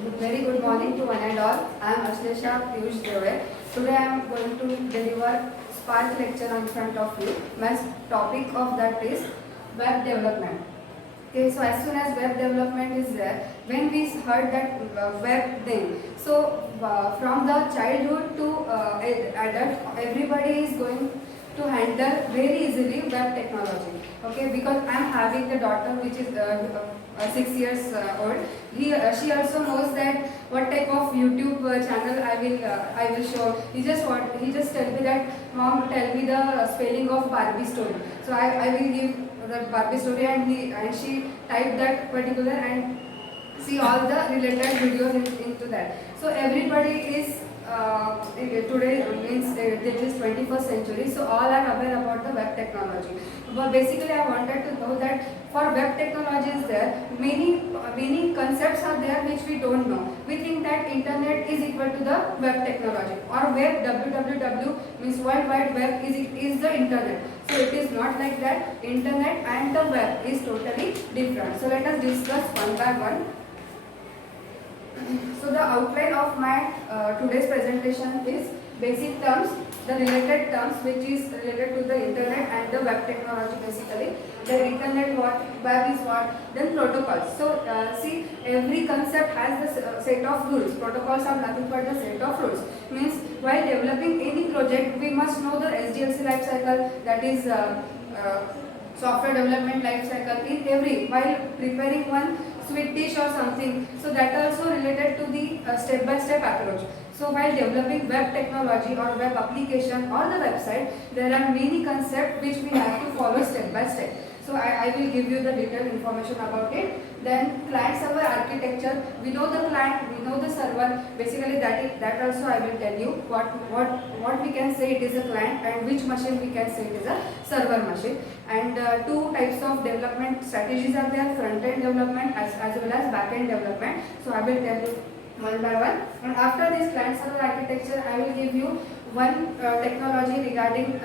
Very good morning to one and all. I am Ashlesha Piyush Deve. Today I am going to deliver Spark lecture in front of you. My topic of that is web development. Okay, so as soon as web development is there, when we heard that web thing, so from the childhood to adult, everybody is going to handle very easily web technology. Okay, because I am having a daughter which is 6 years old. She also knows that what type of YouTube channel I will show. He just tell me that, mom, tell me the spelling of Barbie story. So I will give the Barbie story, and she typed that particular and see all the related videos into that. So everybody is today means this is 21st century, so all are aware about the web technology. But basically I wanted to know that for web technology is there, many concepts are there which we don't know. We think that internet is equal to the web technology, or web, www means world wide web is the internet. So it is not like that. Internet and the web is totally different. So let us discuss one by one. So the outline of my today's presentation is basic terms, the related terms which is related to the internet and the web technology basically. The internet what, web is what, then protocols. So see, every concept has the set of rules. Protocols are nothing but the set of rules. Means while developing any project, we must know the SDLC life cycle, that is software development life cycle in every, while preparing one sweet dish or something. So that also related to the step-by-step approach. So while developing web technology or web application or the website, there are many concepts which we have to follow step by step. So I will give you the detailed information about it. Then client-server architecture. We know the client, we know the server. Basically that also I will tell you what we can say it is a client and which machine we can say it is a server machine. And two types of development strategies are there: front-end development as well as back-end development. So I will tell you one by one. And after this client-server architecture, I will give you one technology regarding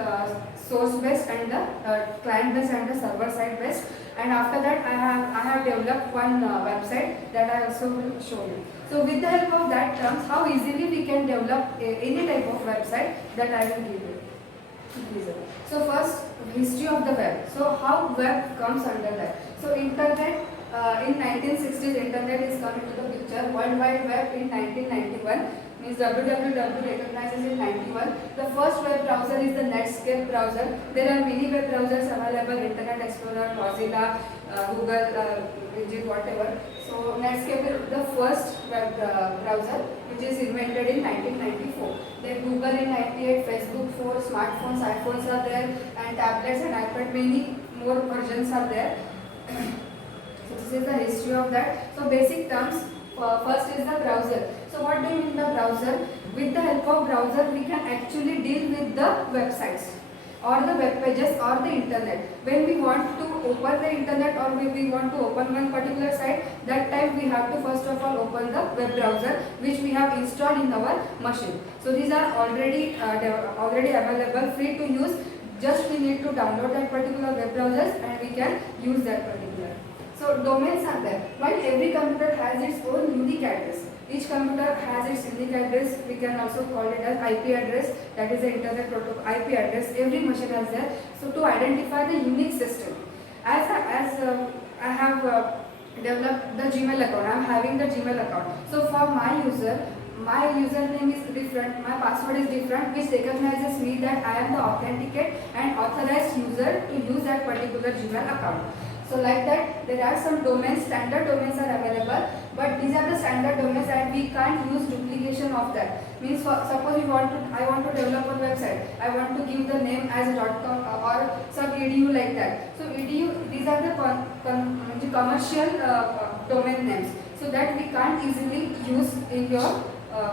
source-based and the client-based and the server-side based. And after that, I have developed one website that I also will show you. So with the help of that terms, how easily we can develop any type of website, that I will give you. So first, history of the web. So how web comes under that. So internet, in 1960s, internet is coming to the picture. World Wide Web in 1991, means www recognizes in 91. The first web browser is the Netscape browser. There are many web browsers available: Internet Explorer, Mozilla, Google, Widget, whatever. So Netscape is the first web browser which is invented in 1994. Then Google in 98, Facebook for smartphones, iPhones are there, and tablets and iPad. Many more versions are there. So this is the history of that. So basic terms. First is the browser. So what do you mean the browser? With the help of browser, we can actually deal with the websites or the web pages or the internet. When we want to open the internet or when we want to open one particular site, that time we have to first of all open the web browser which we have installed in our machine. So these are already available, free to use. Just we need to download that particular web browsers and we can use that particular. So domains are there. While every computer has its own unique address, each computer has its unique address. We can also call it as IP address, that is the internet protocol IP address. Every machine has there. So to identify the unique system, as I have developed the Gmail account, I am having the Gmail account. So for my username is different, my password is different, which recognizes me that I am the authenticate and authorized user to use that particular Gmail account. So like that, there are some domains, standard domains are available, but these are the standard domains and we can't use duplication of that. Means suppose I want to develop a website, I want to give the name as .com or some edu like that. So edu, these are the commercial domain names, so that we can't easily use in your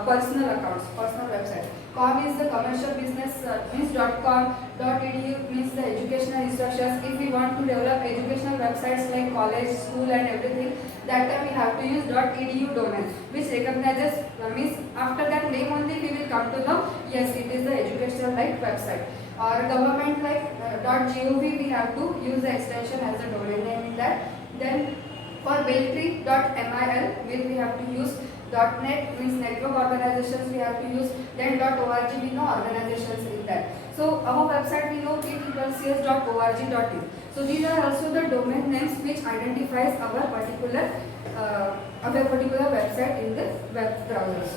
personal accounts, personal website. Com is the commercial business, means .com, .edu means the educational instructions. If we want to develop educational websites like college, school and everything, that time we have to use .edu domain, which recognizes, means after that name only we will come to know, yes, it is the educational like website. Or government like .gov, we have to use the extension as a domain name in that. Then for military.mil, we have to use .net means network organizations we have to use. Then .org we know organizations in that. So our website we know PCCS.org.in. So these are also the domain names which identifies our particular website in the web browsers.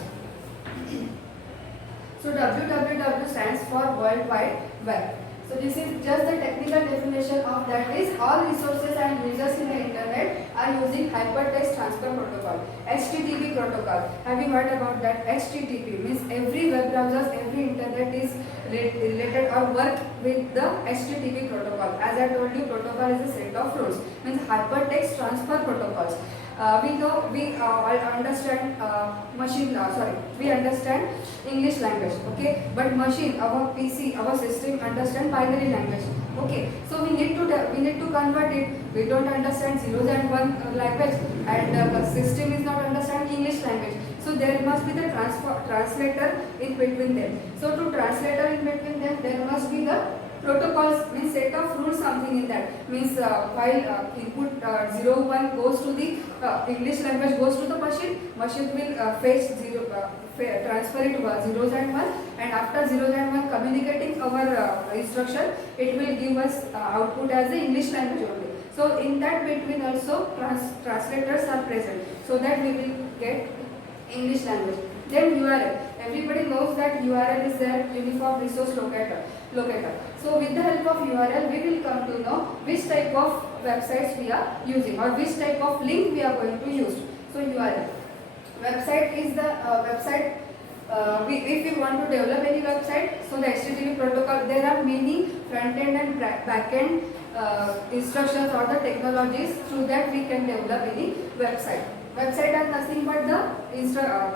So www stands for World Wide Web. So this is just the technical definition of that is all resources and users in the internet are using hypertext transfer protocol, HTTP protocol. Have you heard about that? HTTP means every web browser, every internet is related or work with the HTTP protocol. As I told you, protocol is a set of rules. Means hypertext transfer protocols. We understand we understand English language, okay, but machine, our PC, our system understand binary language, okay. So we need to convert it. We don't understand zeros and one language, and the system is not understand English language. So there must be the translator in between them. So to translator in between them, there must be the protocols, means set of rules, something in that. Means while input 01 goes to the English language, goes to the machine will fetch transfer it zeros and 1, and after zeros and 1 communicating our instruction, it will give us output as the English language only. So in that between also translators are present, so that we will get English language. Then URL. Everybody knows that URL is their uniform resource locator. So with the help of URL, we will come to know which type of websites we are using or which type of link we are going to use. So URL. Website is the website. If we want to develop any website, so the HTTP protocol, there are many front-end and back-end instructions or the technologies through that we can develop any website. Website are nothing but the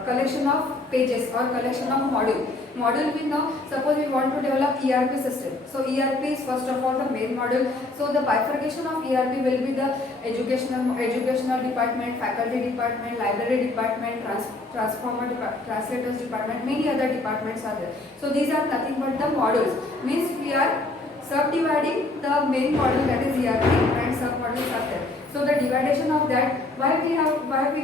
collection of pages or collection of module. Module we know, suppose we want to develop ERP system. So ERP is first of all the main module. So the bifurcation of ERP will be the educational department, faculty department, library department, translators department, many other departments are there. So these are nothing but the modules. Means we are subdividing the main module, that is ERP, and sub-modules are there. So the division of that, why we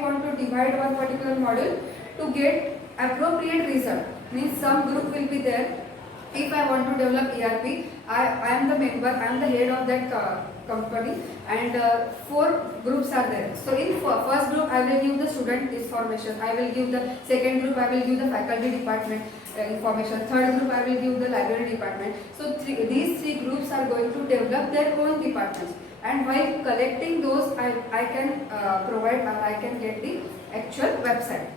want to divide one particular module? To get appropriate result. Means some group will be there. If I want to develop ERP, I am the member, I am the head of that company, and 4 groups are there. So in first group I will give the student information, I will give the second group, I will give the faculty department information, third group I will give the library department. So these 3 groups are going to develop their own departments, and while collecting those I can provide or I can get the actual website.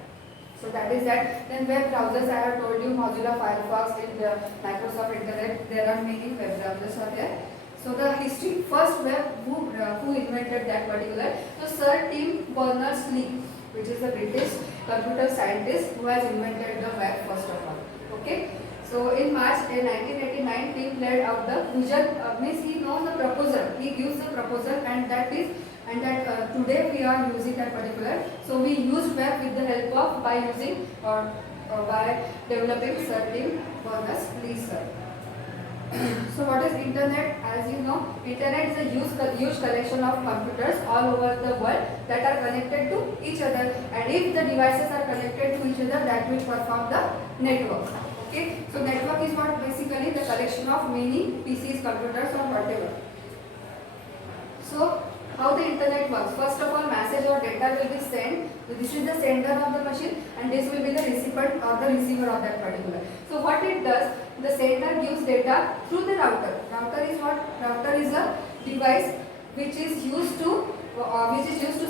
So that is that. Then web browsers, I have told you, Mozilla Firefox, in the Microsoft Internet, there are many web browsers are there. So the history, first web, who invented that particular? So Sir Tim Berners-Lee, which is a British computer scientist who has invented the web first of all. Okay. So in March 1989, Tim laid out the vision. Means he knows the proposal. He gives the proposal, and that today we are using that particular. So we use web with the help of by using or by developing Sir Tim Berners-Lee. So what is internet? As you know, internet is a huge collection of computers all over the world that are connected to each other, and if the devices are connected to each other, that will perform the network. Okay, so network is what basically the collection of many PCs, computers or whatever. So how the internet works? First of all, message or data will be sent. So this is the sender of the machine, and this will be the recipient or the receiver of that particular. So what it does, the sender gives data through the router. Router is what? Router is a device which is used to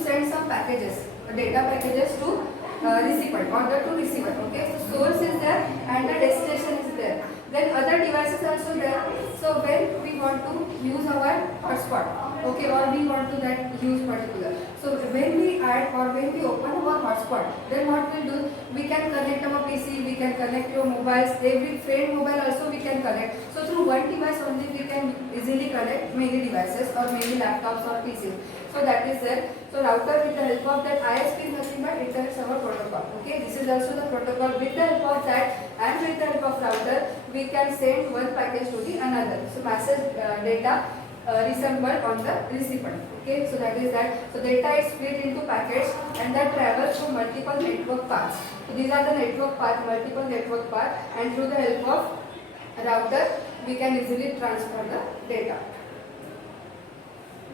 send some packages, data packages to recipient or the to receiver. Okay, so source is there and the destination is there. Then other devices also there. So when we want to use our hotspot, okay, or we want to that use particular. So when we add or when we open our hotspot, then what we'll do, we can connect our PC, we can connect your mobiles, every friend mobile also we can connect. So through one device only we can easily connect many devices or many laptops or PCs. So that is there. So router, with the help of that ISP is nothing but Internet Server Protocol. Okay, this is also the protocol. With the help of that and with the help of router, we can send one package to the another. So message data resembled on the recipient. Okay, so that is that. So data is split into packets and that travel through multiple network paths. So these are the network path, multiple network path, and through the help of router we can easily transfer the data.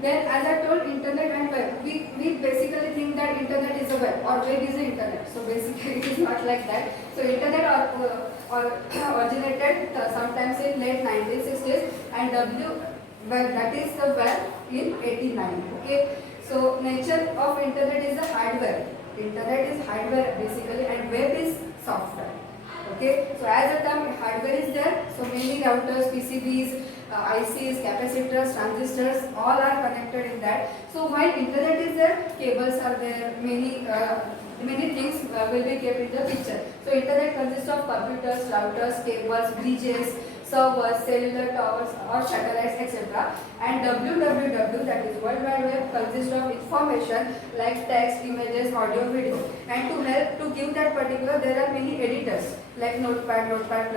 Then as I told, internet and web, we basically think that internet is a web or web is the internet. So basically it is not like that. So internet originated sometimes in late 1960s and web, that is the web, in 89. Okay. So nature of internet is the hardware. Internet is hardware basically and web is software. Okay, so as a term hardware is there, so many routers, PCBs, ICs, capacitors, transistors, all are connected in that. So while internet is there, cables are there, many things will be kept in the picture. So internet consists of computers, routers, cables, bridges, servers, cellular towers or satellites, etc. And www, that is World Wide Web, consists of information like text, images, audio, video. And to help to give that particular, there are many editors like Notepad, Notepad++,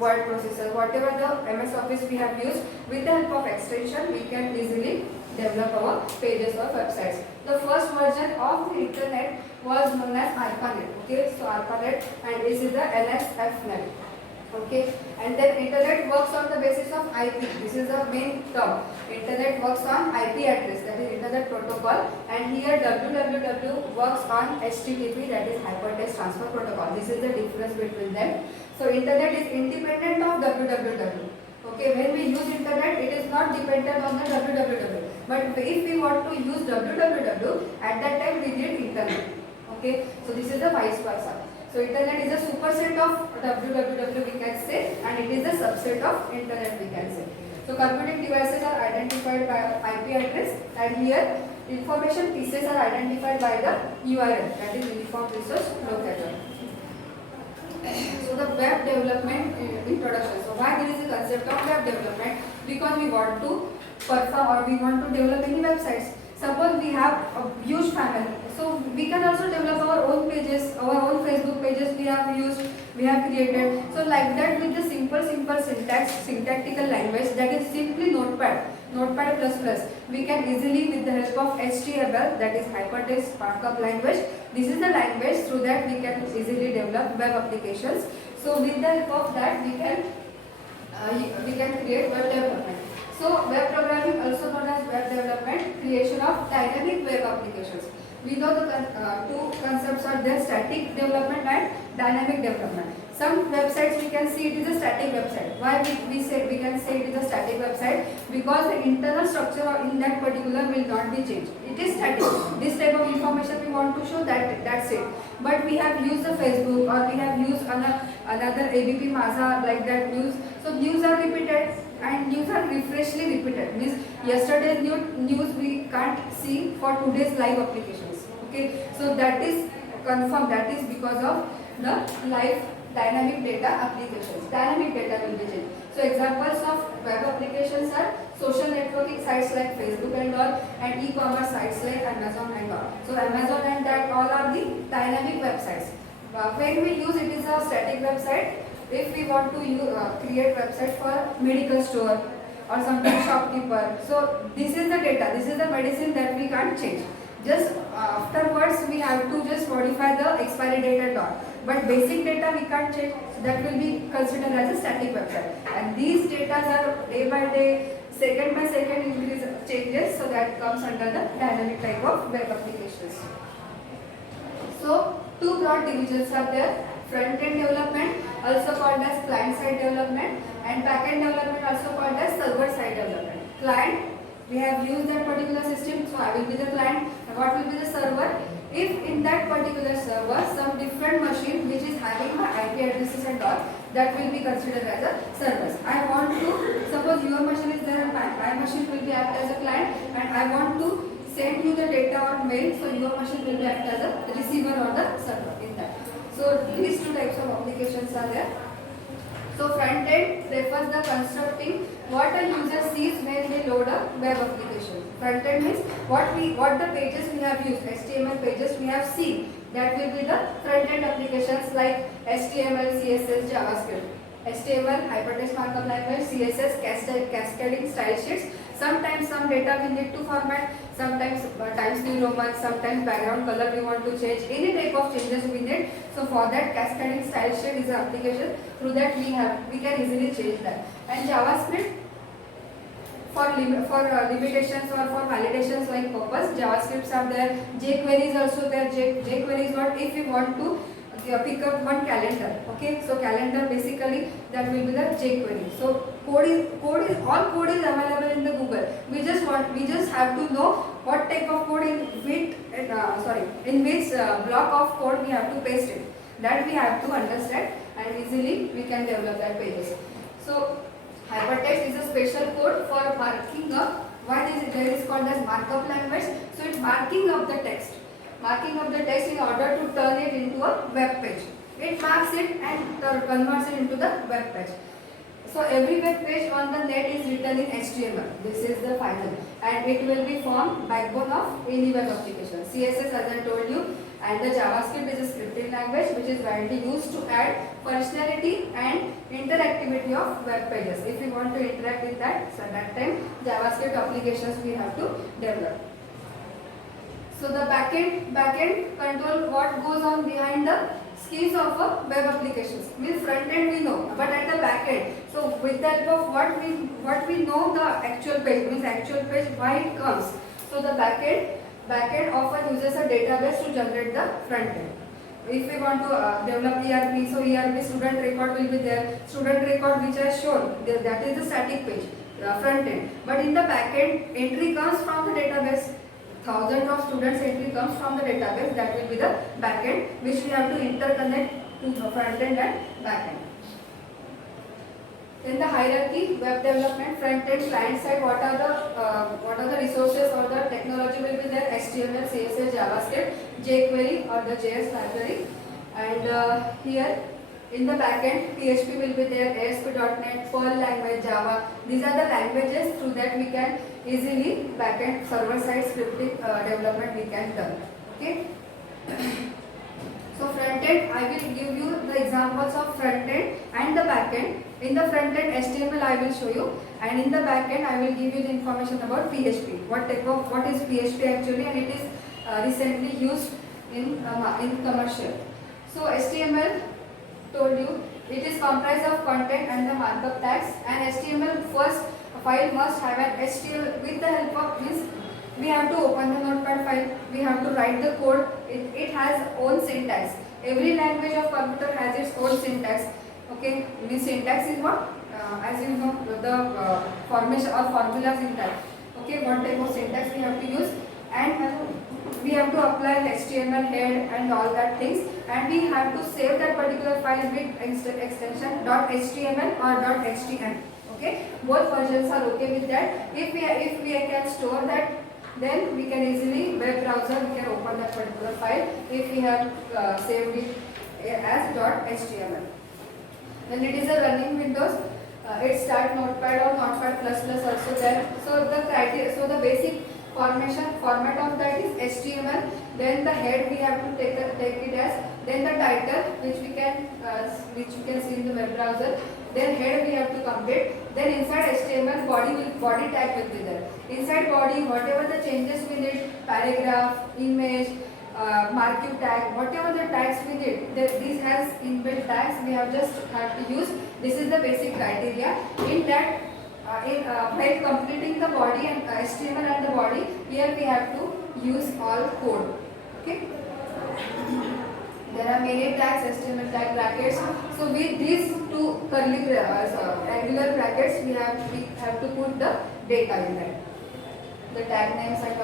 word processor, whatever the MS Office we have used. With the help of extension, we can easily develop our pages or websites. The first version of the internet was known as ARPANET. Okay, so ARPANET, and this is the NSFNet. Okay, and then internet works on the basis of IP. This is the main term. Internet works on IP address, that is internet protocol, and here www works on HTTP, that is hypertext transfer protocol. This is the difference between them. So internet is independent of www. Okay, when we use internet, it is not dependent on the www. But if we want to use www, at that time we need internet. Okay, so this is the vice versa. So internet is a superset of www we can say, and it is a subset of internet we can say. So computing devices are identified by IP address, and here information pieces are identified by the URL, that is Uniform Resource Locator. So the web development introduction. So why there is a concept of web development? Because we want to perform or we want to develop any websites. Suppose we have a huge family, so we can also develop our own pages, our own Facebook pages we have used, we have created. So like that, with the simple syntactical language, that is simply Notepad, Notepad++, we can easily, with the help of HTML, that is hypertext markup language, this is the language through that we can easily develop web applications. So with the help of that, we can create web development. So web programming, also known as web development, creation of dynamic web applications. We know the two concepts are there: static development and dynamic development. Some websites we can see it is a static website. Why we can say it is a static website? Because the internal structure in that particular will not be changed. It is static. This type of information we want to show, that's it. But we have used the Facebook, or we have used another ABP Maza, like that news. So news are repeated and news are refreshly repeated. Means yesterday's news we can't see for today's live applications. Okay, so that is confirmed. That is because of the live dynamic data applications. Dynamic data will be changed. So examples of web applications are social networking sites like Facebook and all, and e-commerce sites like Amazon and all. So Amazon and that all are the dynamic websites. When we use it is a static website. If we want to create website for medical store or something shopkeeper, so this is the data, this is the medicine that we can't change. Just afterwards we have to just modify the expiry date and all. But basic data we can't change, so that will be considered as a static website. And these data are day by day, second by second changes, so that comes under the dynamic type of web applications. So two broad divisions are there: front-end development, also called as client-side development, and back-end development, also called as server-side development. Client, we have used that particular system, so I will be the client. And what will be the server? If in that particular server some different machine which is having my IP addresses and all, that will be considered as a service. I want to, suppose your machine is there and my machine will be act as a client, and I want to send you the data or mail, so your machine will be act as a receiver or the server in that. So these two types of applications are there. So front end refers the constructing what a user sees when they load a web application. Front end means what the pages we have used, HTML pages we have seen. That will be the front end applications like HTML, CSS, JavaScript. HTML, hypertext markup language; CSS, cascading style sheets. Sometimes some data we need to format, sometimes Times New Roman, sometimes background color we want to change, any type of changes we need. So for that, cascading style sheet is an application. Through that we can easily change that. And JavaScript for limitations or for validations like purpose, JavaScripts are there. jQuery is also there. jQuery is what if we want to pick up one calendar. Okay, so calendar basically that will be the jQuery. So all code is available in the Google. We just have to know what type of code in which block of code we have to paste it. That we have to understand, and easily we can develop that pages. So hypertext is a special code for marking up. Why there is called as markup language? So it's marking up the text. Marking up the text in order to turn it into a web page. It marks it and converts it into the web page. So every web page on the net is written in HTML. This is the final, and it will be formed backbone of any web application. CSS, as I told you, and the JavaScript is a scripting language which is widely used to add functionality and interactivity of web pages. If we want to interact with that, so at that time JavaScript applications we have to develop. So the backend control what goes on behind the schemes of a web applications. Means front end we know, but at the back end. So with the help of what we know the actual page, means actual page why it comes. So the backend often uses a database to generate the front end. If we want to develop ERP, so ERP student record will be there. Student record which I shown, that is the static page, front end. But in the backend, entry comes from the database. Thousands of students entry comes from the database. That will be the backend, which we have to interconnect to the front end and backend. In the hierarchy, web development, front end, client side, what are the resources or the technology will be there? HTML, CSS, JavaScript, jQuery or the JS library. And here in the backend, PHP will be there, ASP.NET, Perl language, Java. These are the languages through that we can easily backend server side scripting development we can done. Okay. So front end, I will give you the examples of front end and the back end. In the front end HTML I will show you, and in the back end I will give you the information about PHP. What is PHP actually, and it is recently used in commercial. So HTML told you it is comprised of content and the markup tags, and HTML first file must have an HTML with the help of this. We have to open the notepad file, we have to write the code. It has own syntax. Every language of computer has its own syntax. Okay, means syntax is what? As you know, the formation or formulas in that. Okay, what type of syntax we have to use, and we have to apply HTML head and all that things, and we have to save that particular file with extension .html or .htm. Okay, both versions are okay with that. If we can store that, then we can easily web browser we can open that particular file if we have saved it as .html. When it is a running Windows, it start Notepad or Notepad++ also there. So the criteria, so the basic format of that is HTML. Then the head we have to take it as, then the title which you can see in the web browser. Then head we have to complete. Then inside HTML body tag will be there. Inside body, whatever the changes we need, paragraph, image, marquee tag, whatever the tags we need, these has inbuilt tags we have to use. This is the basic criteria. In that, while completing the body and HTML and the body, here we have to use all code. Okay. There are many tags, HTML tag, brackets. So with these two angular brackets, we have to put the data in that. The tag names and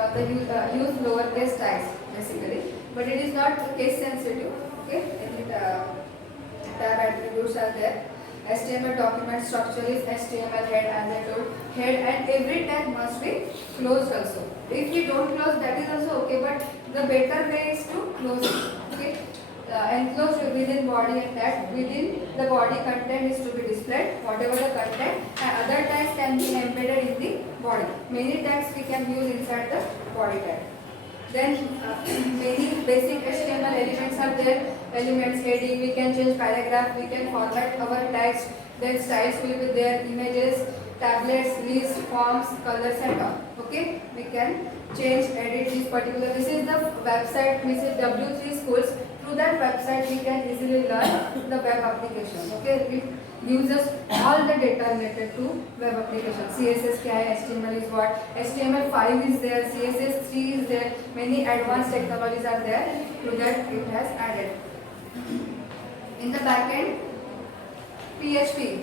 the use lowercase tags basically, but it is not case sensitive. Okay, tab attributes are there. HTML document structure is HTML head, as I told, head, and every tag must be closed also. If we don't close, that is also okay, but the better way is to close it. Okay, enclosed within body and tag. Within the body, content is to be displayed, whatever the content, and other tags can be embedded in the body. Many tags we can use inside the body tag. Then many basic HTML elements are there. Elements, heading, we can change paragraph, we can format our tags. Then styles will be there, images, tablets, lists, forms, colors and all. Okay, we can change, edit this particular. This is the website, which is W3 schools. Through that website, we can easily learn the web application. Okay, it gives us all the data related to web application. CSS क्या है, HTML is what, HTML5 is there, CSS3 is there. Many advanced technologies are there. Through that, it has added. In the backend, PHP.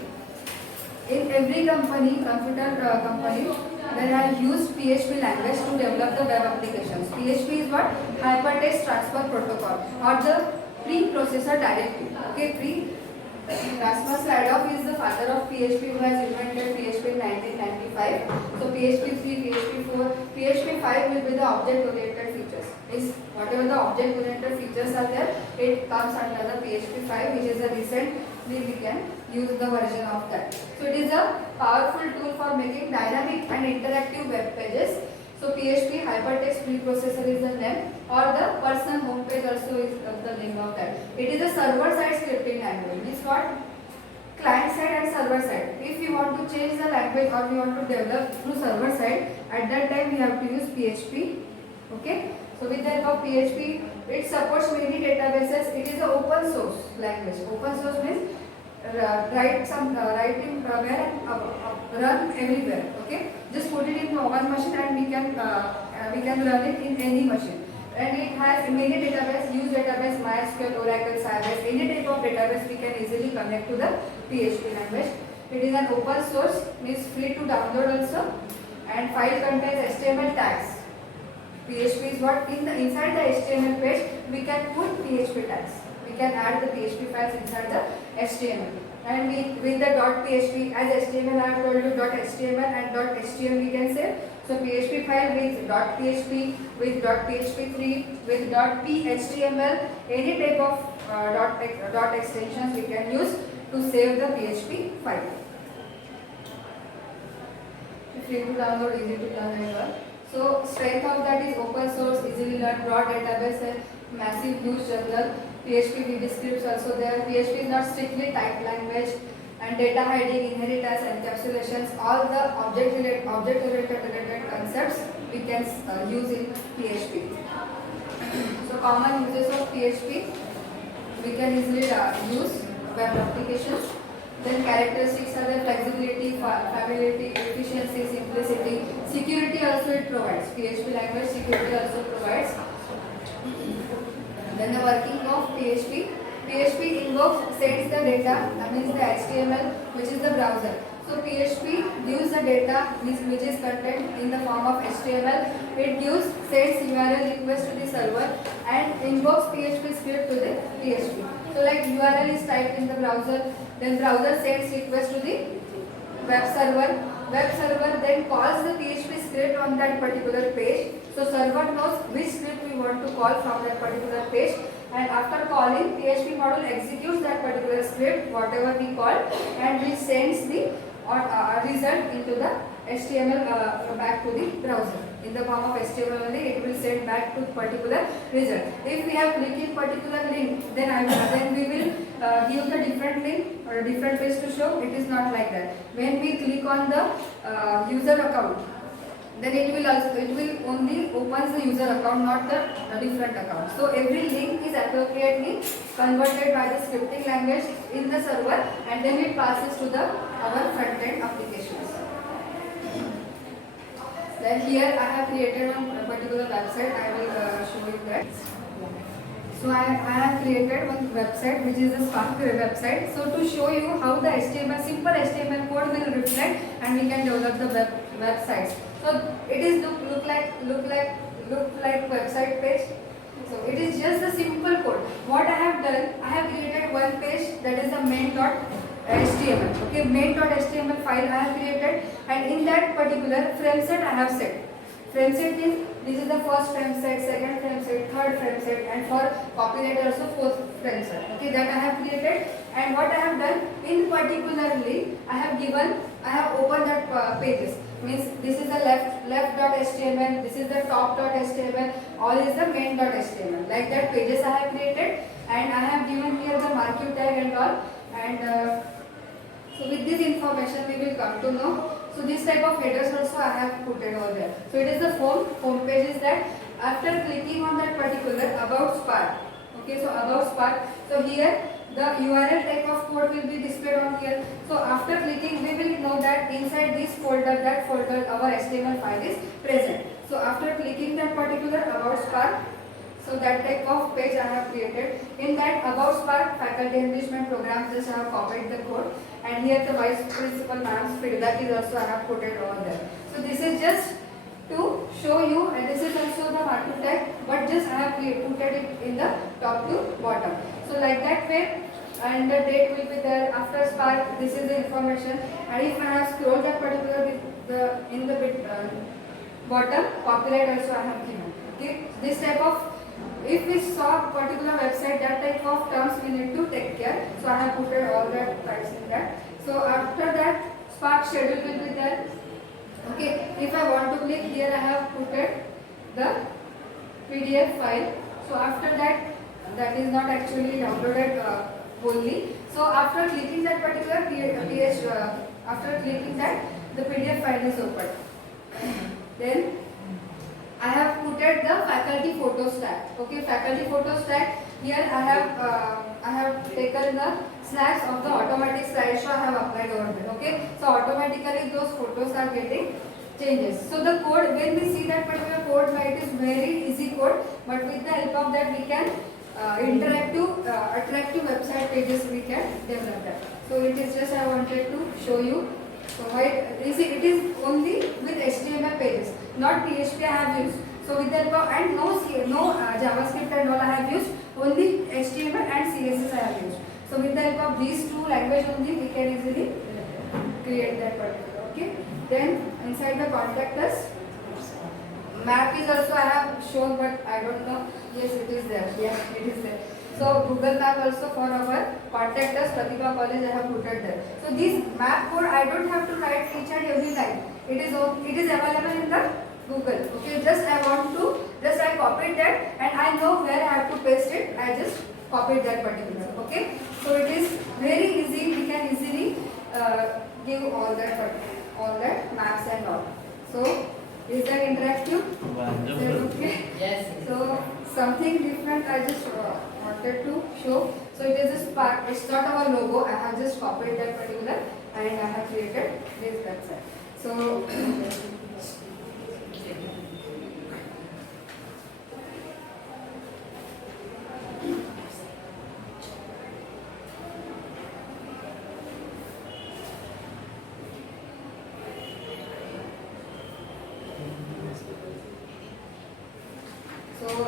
In every company, computer company, they have used PHP language to develop the web applications. PHP is what? Hypertext Transfer Protocol or the Preprocessor Directive. Okay, Rasmus Ladov is the father of PHP, who has invented PHP in 1995. So PHP 3, PHP 4, PHP 5 will be the object-oriented features. Is whatever the object-oriented features are there, it comes under the PHP 5, which is a recent. We can use the version of that. So it is a powerful tool for making dynamic and interactive web pages. So PHP Hypertext Preprocessor is the name, or the person homepage also is the name of that. It is a server-side scripting language. Means what? Client side and server side. If we want to change the language or we want to develop through server side, at that time we have to use PHP. Okay. So with the help of PHP, it supports many databases. It is an open source language. Open source means write in where and run everywhere. Okay, just put it in one machine and we can run it in any machine. And it has many databases, use database, MySQL, Oracle, Sybase, any type of database we can easily connect to the PHP language. It is an open source, means free to download also, and file contains HTML tags. PHP is what? Inside the HTML page we can put PHP tags. We can add the PHP files inside the HTML. And with the .php, as HTML I have told you, .html and .htm we can say. So PHP file with .php, with .php3, with .phtml, any type of dot extensions we can use to save the PHP file. Free to download, easy to learn and work. So strength of that is open source, easily learned, broad database and massive huge journal. PHP VB scripts also there. PHP is not strictly typed language, and data hiding, inheritance, encapsulations, all the object-oriented concepts we can use in PHP. So common uses of PHP, we can easily use web applications. Then characteristics are the flexibility, familiarity, efficiency, simplicity, security also it provides. PHP language security also provides. Then the working of PHP. PHP invokes, sends the data, that means the HTML, which is the browser. So PHP gives the data which is contained in the form of HTML. It sends URL request to the server and invokes PHP script to the PHP. So like URL is typed in the browser, then browser sends request to the web server. Web server then calls the PHP script on that particular page. So server knows which script we want to call from that particular page, and after calling, PHP module executes that particular script, whatever we call, and which sends the result into the HTML back to the browser. In the form of HTML only, it will send back to particular result. If we have clicked in particular link, then we will give the different link or a different page to show. It is not like that. When we click on the user account, then it will only opens the user account, not the different account. So every link is appropriately converted by the scripting language in the server, and then it passes to our front end applications. Then here I have created one particular website. I will show you that. So I have created one website which is a Spark website. So to show you how the simple HTML code will reflect, and we can develop the websites. So it is look like website page. So it is just a simple code. What I have done, I have created one page, that is the main.html. Okay, main.html file I have created, and in that particular frame set I have set. Frame set means this is the first frame set, second frame set, third frame set, and for copyright also fourth frame set. Okay, that I have created, and what I have done in particularly, I have opened that pages. Means this is the left.html, this is the top.html, all is the main.html. Like that pages I have created, and I have given here the marquee tag and all. And so with this information we will come to know. So this type of headers also I have put it over there. So it is the home page is that after clicking on that particular about Spark. Okay, so about Spark. So here the URL type of code will be displayed on here. So after clicking, we will know that inside this folder, that folder, our HTML file is present. So after clicking that particular about Spark, so that type of page I have created. In that about Spark faculty enrichment program, just I have copied the code, and here the vice principal ma'am's feedback is also I have put it over there. So this is just to show you, and this is also the hard to type, but just I have put it in the top to bottom. So like that way, and the date will be there. After Spark, this is the information, and if I have scrolled that particular in the bottom, copyright also I have given. Okay, this type of, if we saw particular website, that type of terms we need to take care. So I have put all that types in that. So after that, Spark schedule will be there. Okay, if I want to click here, I have put the PDF file. So after that, that is not actually downloaded wholly. So after clicking that particular after clicking that, the PDF file is opened. Then I have put the faculty photos tag. Okay, faculty photos tag. Here I have taken the snaps of the automatic slideshow I have applied over there. Okay, so automatically those photos are getting changes. So the code, when we see that particular code, it is very easy code, but with the help of that we can attractive website pages we can develop that. So it is just I wanted to show you. So why it is only with HTML pages, not PHP I have used. So with the help of, and no JavaScript and all I have used, only HTML and CSS I have used. So with the help of these two languages only, we can easily create that particular. Okay. Then inside the contact us, map is also I have shown, but I don't know. Yes, it is there. Yeah, it is there. So Google Map also for our contact us, Pratibha College I have put it there. So this map code I don't have to write each and every line. It is available in the Google. Okay, I copied that, and I know where I have to paste it. I just copied that particular. Okay, so it is very easy. We can easily give all that maps and all. So is that interactive? Wonderful. Is that okay? Yes. So something different I just wanted to show. So it is a Spark. It's not our logo. I have just copied that particular and I have created this website. So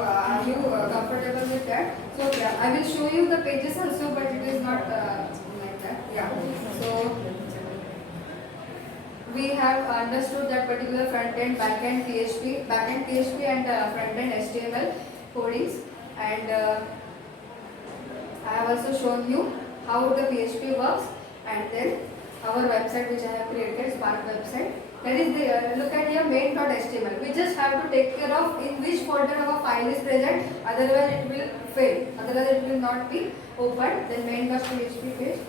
are you comfortable with that? So yeah, I will show you the pages also, but it is not like that. Yeah. So we have understood that particular front end, back end PHP and front end HTML codings, and I have also shown you how the PHP works, and then our website which I have created, Spark website. That is the look at your main.html. We just have to take care of in which folder our file is present, otherwise it will fail, otherwise it will not be opened. Then main.php page.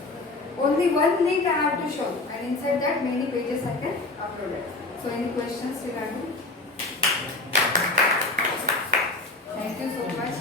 Only one link I have to show, and inside that many pages I can upload it. So any questions regarding? Thank you so much.